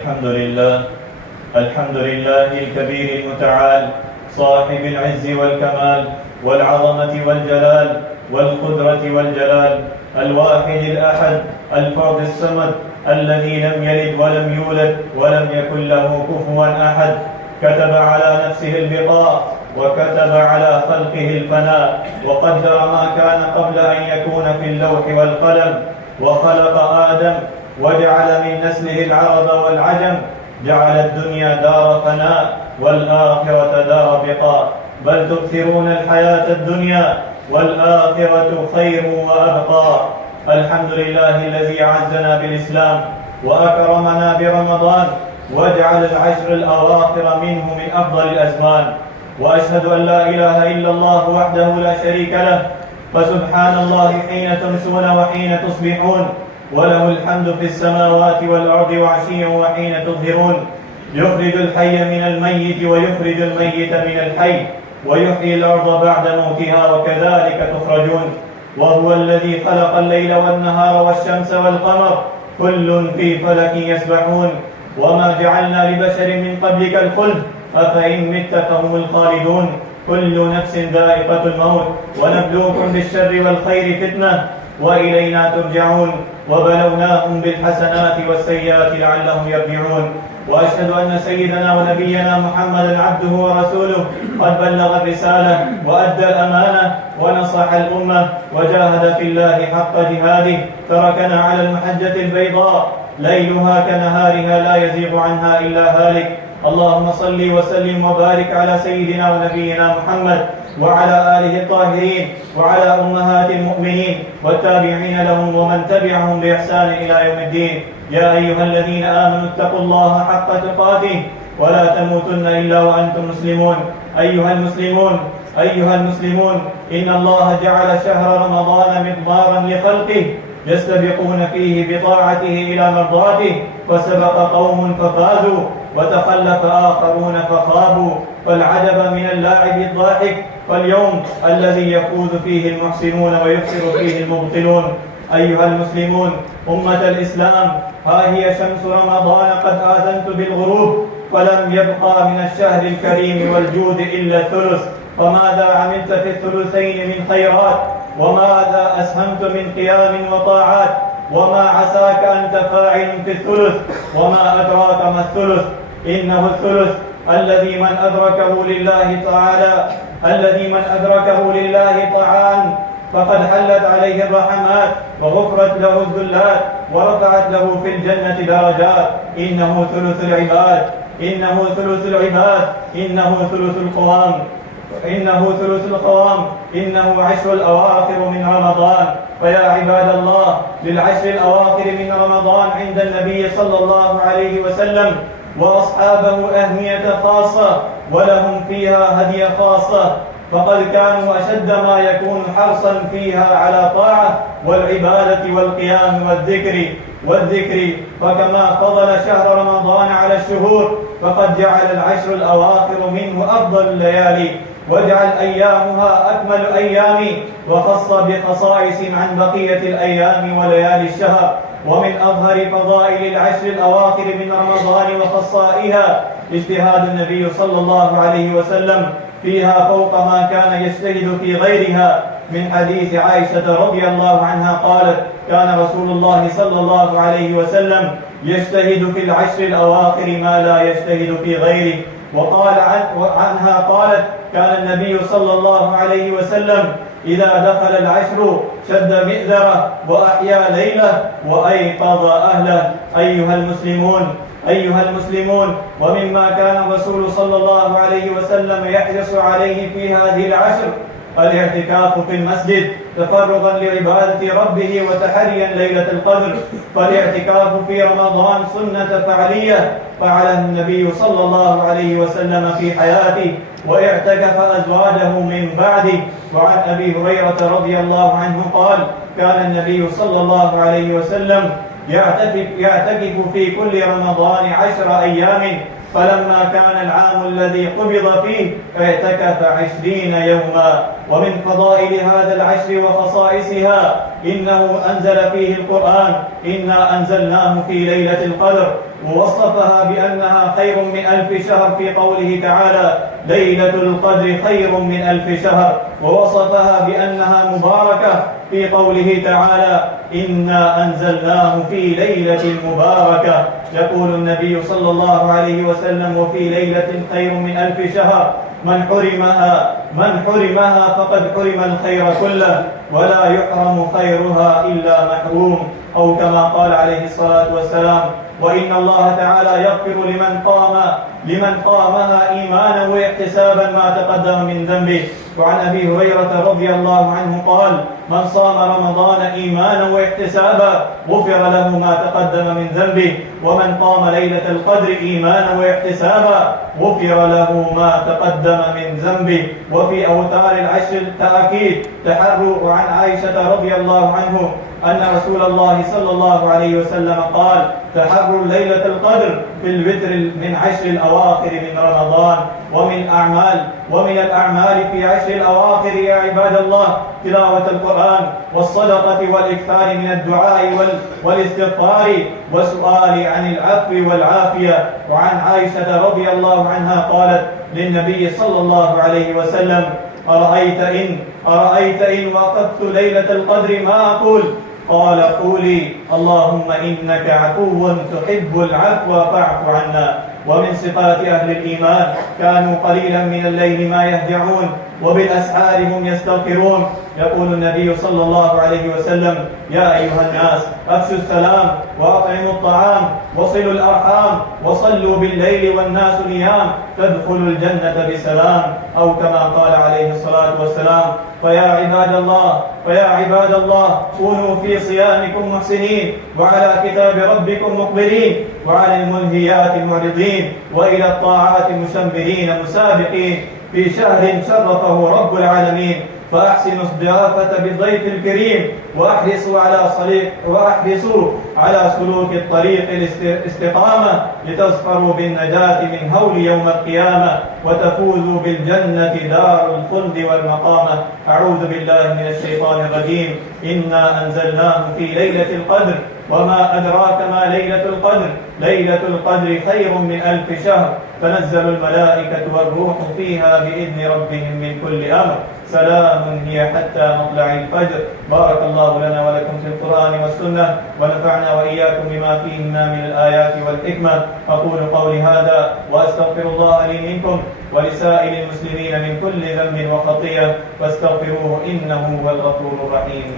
الحمد لله الكبير المتعال صاحب العز والكمال والعظمة والجلال والقدرة والجلال، الواحد الأحد الفرد الصمد الذي لم يلد ولم يولد ولم يكن له كفوا أحد. كتب على نفسه البقاء وكتب على خلقه الفناء، وقدر ما كان قبل أن يكون في اللوح والقلم، وخلق آدم وجعل من نسله العرب والعجم، جعل الدنيا دار فناء والآخرة دار بقاء، بل تؤثرون الحياة الدنيا والآخرة خير وأبقى. الحمد لله الذي أعزنا بالإسلام وأكرمنا برمضان، وجعل العشر الأواخر منه من أفضل الأزمان، وأشهد أن لا إله إلا الله وحده لا شريك له، فسبحان الله حين تمسون وحين تصبحون، وله الحمد في السماوات والأرض وعشيا وحين تظهرون. يخرج الحي من الميت ويخرج الميت من الحي، ويحيي الأرض بعد موتها، وكذلك تخرجون. وهو الذي خلق الليل والنهار والشمس والقمر، كل في فلك يسبحون. وما جعلنا لبشر من قبلك الخلد، أفإن مت فهم الخالدون. كل نفس ذائقة الموت، ونبلوكم بالشر والخير فتنة، وإلينا ترجعون. وبلوناهم بالحسنات والسيئات لعلهم يرجعون. وأشهد أن سيدنا ونبينا محمدا عبده ورسوله، قد بلغ الرسالة وأدى الأمانة ونصح الأمة وجاهد في الله حق جهاده، تركنا على المحجة البيضاء ليلها كنهارها لا يزيغ عنها إلا هالك. اللهم صل وسلم وبارك على سيدنا ونبينا محمد وعلى آله الطاهرين، وعلى أمهات المؤمنين والتابعين لهم ومن تبعهم بإحسان إلى يوم الدين. يا أيها الذين آمنوا اتقوا الله حق تقاته ولا تموتن إلا وأنتم مسلمون. أيها المسلمون، إن الله جعل شهر رمضان مضمارا لخلقه يستبقون فيه بطاعته إلى مرضاته، فسبق قوم ففازوا وتخلف آخرون فخابوا، فالعجب من اللاعب الضاحك. فاليوم الذي يفوز فيه المحسنون ويخسر فيه المبطلون. أيها المسلمون، أمة الإسلام، ها هي شمس رمضان قد آذنت بالغروب، فلم يبقى من الشهر الكريم والجود إلا الثلث. فماذا عملت في الثلثين من خيرات؟ وماذا أسهمت من قيام وطاعات؟ وما عساك أنت فاعل في الثلث؟ وما أدراك ما الثلث؟ إنه الثلث الذي من أدركه لله طاعان فقد حلت عليه الرحمات، وغفرت له الذلات، ورفعت له في الجنة درجات. إنه ثلث العباد، إنه ثلث القوام، إنه عشر الأواخر من رمضان. فيا عباد الله، للعشر الأواخر من رمضان عند النبي صلى الله عليه وسلم وأصحابه أهمية خاصة، ولهم فيها هدية خاصة، فقد كانوا أشد ما يكون حرصا فيها على طاعة والعبادة والقيام والذكر. فكما فضل شهر رمضان على الشهور، فقد جعل العشر الأواخر منه أفضل الليالي، واجعل أيامها أكمل أيام، وخص بخصائص عن بقية الأيام وليالي الشهر. ومن أظهر فضائل العشر الأواخر من رمضان وخصائها اجتهاد النبي صلى الله عليه وسلم فيها فوق ما كان يجتهد في غيرها. من حديث عائشة رضي الله عنها قالت: كان رسول الله صلى الله عليه وسلم يجتهد في العشر الأواخر ما لا يجتهد في غيره. وقال عنها قالت: كان النبي صلى الله عليه وسلم إذا دخل العشر شد مئذره وأحيا ليله وأيقظ أهله. أيها المسلمون، ومما كان الرسول صلى الله عليه وسلم يحرص عليه في هذه العشر الاعتكاف في المسجد، تفرغا لعبادة ربه وتحريا ليلة القدر. فالاعتكاف في رمضان سنة فعلية فعلها النبي صلى الله عليه وسلم في حياته، واعتكف أزواجه من بعده. وعن أبي هريرة رضي الله عنه قال: كان النبي صلى الله عليه وسلم يعتكف في كل رمضان 10 أيام، فلما كان العام الذي قبض فيه اعتكف 20 يوما. ومن فضائل هذا العشر وخصائصها إنه أنزل فيه القرآن: إنا أنزلناه في ليلة القدر. ووصفها بأنها خير من 1000 شهر في قوله تعالى ليلة القدر خير من 1000 شهر، ووصفها بأنها مباركة في قوله تعالى إنا أنزلناه في ليلة مباركة. يقول النبي صلى الله عليه وسلم وفي ليلة خير من 1000 شهر من حرمها فقد حرم الخير كله ولا يحرم خيرها إلا محروم، أو كما قال عليه الصلاة والسلام وإن الله تعالى يغفر لمن قامها إيمانا واحتسابا ما تقدم من ذنبه. وعن أبي هريرة رضي الله عنه قال من صام رمضان إيمانا واحتسابا غفر له ما تقدم من ذنبه، ومن قام ليلة القدر إيمانا واحتسابا غفر له ما تقدم من ذنبه. وفي أوتار العشر تأكيد تحروا عن عائشة رضي الله عنه أن رسول الله صلى الله عليه وسلم قال تحروا ليلة القدر في الوتر من 10 الأواخر من رمضان. ومن الأعمال في 10 الأواخر يا عباد الله تلاوة القرآن والصدقة والإكثار من الدعاء والاستغفار وسؤال عن العفو والعافية. وعن عائشة رضي الله عنها قالت للنبي صلى الله عليه وسلم أرأيت إن وقفت ليلة القدر ما أقول؟ قال قولي اللهم إنك عفو تحب العفو فاعف عنا. ومن صفات أهل الإيمان كانوا قليلا من الليل ما يهجعون وبالأسحار هم يستغفرون. يقول النبي صلى الله عليه وسلم يا أيها الناس أفشوا السلام وأطعموا الطعام وصلوا الأرحام وصلوا بالليل والناس نيام تدخلوا الجنة بسلام، أو كما قال عليه الصلاة والسلام. فيا عباد الله كونوا في صيامكم محسنين وعلى كتاب ربكم مقبلين وعلى المنهيات معرضين وإلى الطاعات مشمرين مسابقين في شهر شرفه رب العالمين. فأحسنوا الضيافة بالضيف الكريم وأحرصوا على سلوك الطريق الاستقامة لتظفروا بالنجاة من هول يوم القيامة وتفوزوا بالجنة دار الخلد والمقامة. أعوذ بالله من الشيطان الرجيم. إنا أنزلناه في ليلة القدر وما أدراك ما ليلة القدر ليلة القدر خير من 1000 شهر تنزل الملائكة والروح فيها بإذن ربهم من كل أمر سلام هي حتى مطلع الفجر. بارك الله لنا ولكم في القرآن والسنة ونفعنا وإياكم بما فيهما من الآيات والحكمة. أقول قولي هذا وأستغفر الله لي منكم ولسائر المسلمين من كل ذنب وخطيئة فاستغفروه إنه هو الغفور الرحيم.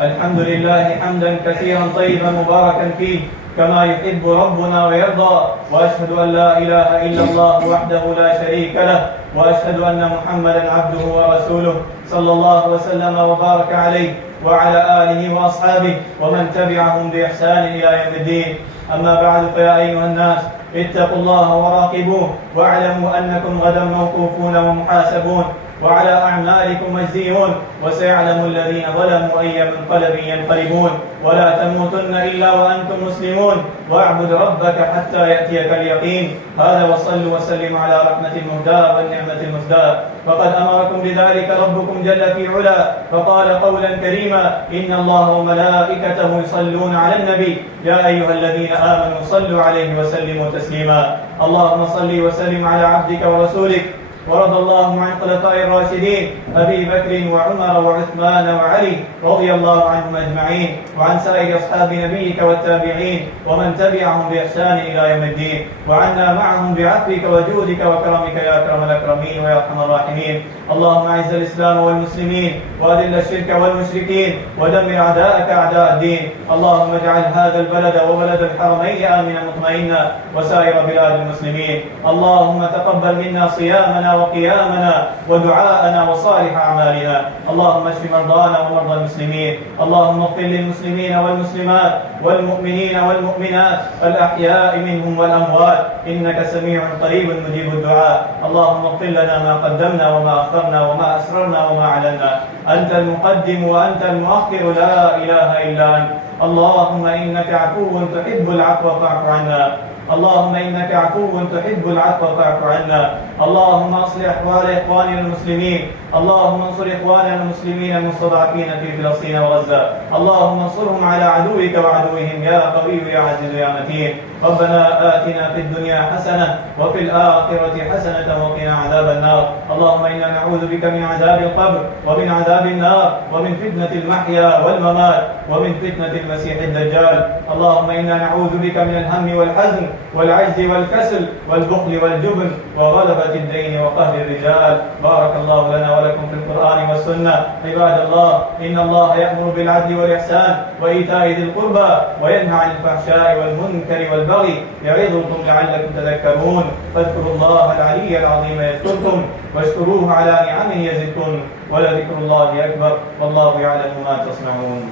الحمد لله حمدا كثيرا طيبا مباركا فيه كما يحب ربنا ويرضى. وأشهد أن لا إله إلا الله وحده لا شريك له، وأشهد أن محمدا عبده ورسوله صلى الله وسلم وبارك عليه وعلى آله وأصحابه ومن تبعهم بإحسان إلى يوم الدين. أما بعد فيا أيها الناس اتقوا الله وراقبوه واعلموا أنكم غدا موقوفون ومحاسبون وعلى أعمالكم مجزيون، وسيعلم الذين ظلموا أي منقلب ينقلبون. ولا تموتن إلا وأنتم مسلمون واعبد ربك حتى يأتيك اليقين. هذا وصلوا وسلموا على رحمة المهداة والنعمة المزداة. فقد أمركم بذلك ربكم جل في علا فقال قولا كريما إن الله وملائكته يصلون على النبي يا أيها الذين آمنوا صلوا عليه وسلموا تسليما. اللهم صل وسلم على عبدك ورسولك. ورضى الله عن خلفاء الراشدين أبي بكر وعمر وعثمان وعلي رضي الله عنهم أجمعين، وعن سائر أصحاب نبيك والتابعين ومن تبعهم بإحسان إلى يوم الدين، وعنا معهم بعفوك وجودك وكرمك يا أكرم الأكرمين ويا أرحم الراحمين. اللهم أعز الإسلام والمسلمين وأذل الشرك والمشركين ودمر أعداءك أعداء الدين. اللهم اجعل هذا البلد وبلد الحرمين آمنا مطمئنا وسائر بلاد المسلمين. اللهم تقبل منا صيامنا وقيامنا ودعاءنا وصالح أعمالنا. اللهم اشف مرضانا ومرضى المسلمين. اللهم اغفر للمسلمين والمسلمات والمؤمنين والمؤمنات الأحياء منهم والأموات إنك سميع قريب مجيب الدعاء. اللهم اغفر لنا ما قدمنا وما أخرنا وما أسررنا وما أعلنا. أنت المقدم وأنت المؤخر، لا إله إلا أنت. اللهم إنك عفو تحب العفو فاعف عنا. اللهم إنك عفو تحب العفو فاعف عنا. اللهم أصلح أحوال إخواننا المسلمين. اللهم انصر إخواننا المسلمين المستضعفين في فلسطين وغزة. اللهم انصرهم على عدوك وعدوهم يا قوي يا عزيز يا متين. ربنا آتنا في الدنيا حسنة وفي الآخرة حسنة وقنا عذاب النار. اللهم إنا نعوذ بك من عذاب القبر ومن عذاب النار ومن فتنة المحيا والممات ومن فتنة المسيح الدجال. اللهم إنا نعوذ بك من الهم والحزن والعجز والكسل والبخل والجبن وغلبة الدين وقهر الرجال. بارك الله لنا ولكم في القرآن والسنة. عباد الله، إن الله يأمر بالعدل والإحسان وإيتاء ذي القربى وينهى عن الفحشاء والمنكر والبغي يعظكم لعلكم تذكرون. فاذكروا الله العلي العظيم يذكركم واشكروه على نعمه يزدكم ولذكر الله أكبر والله يعلم ما تصنعون.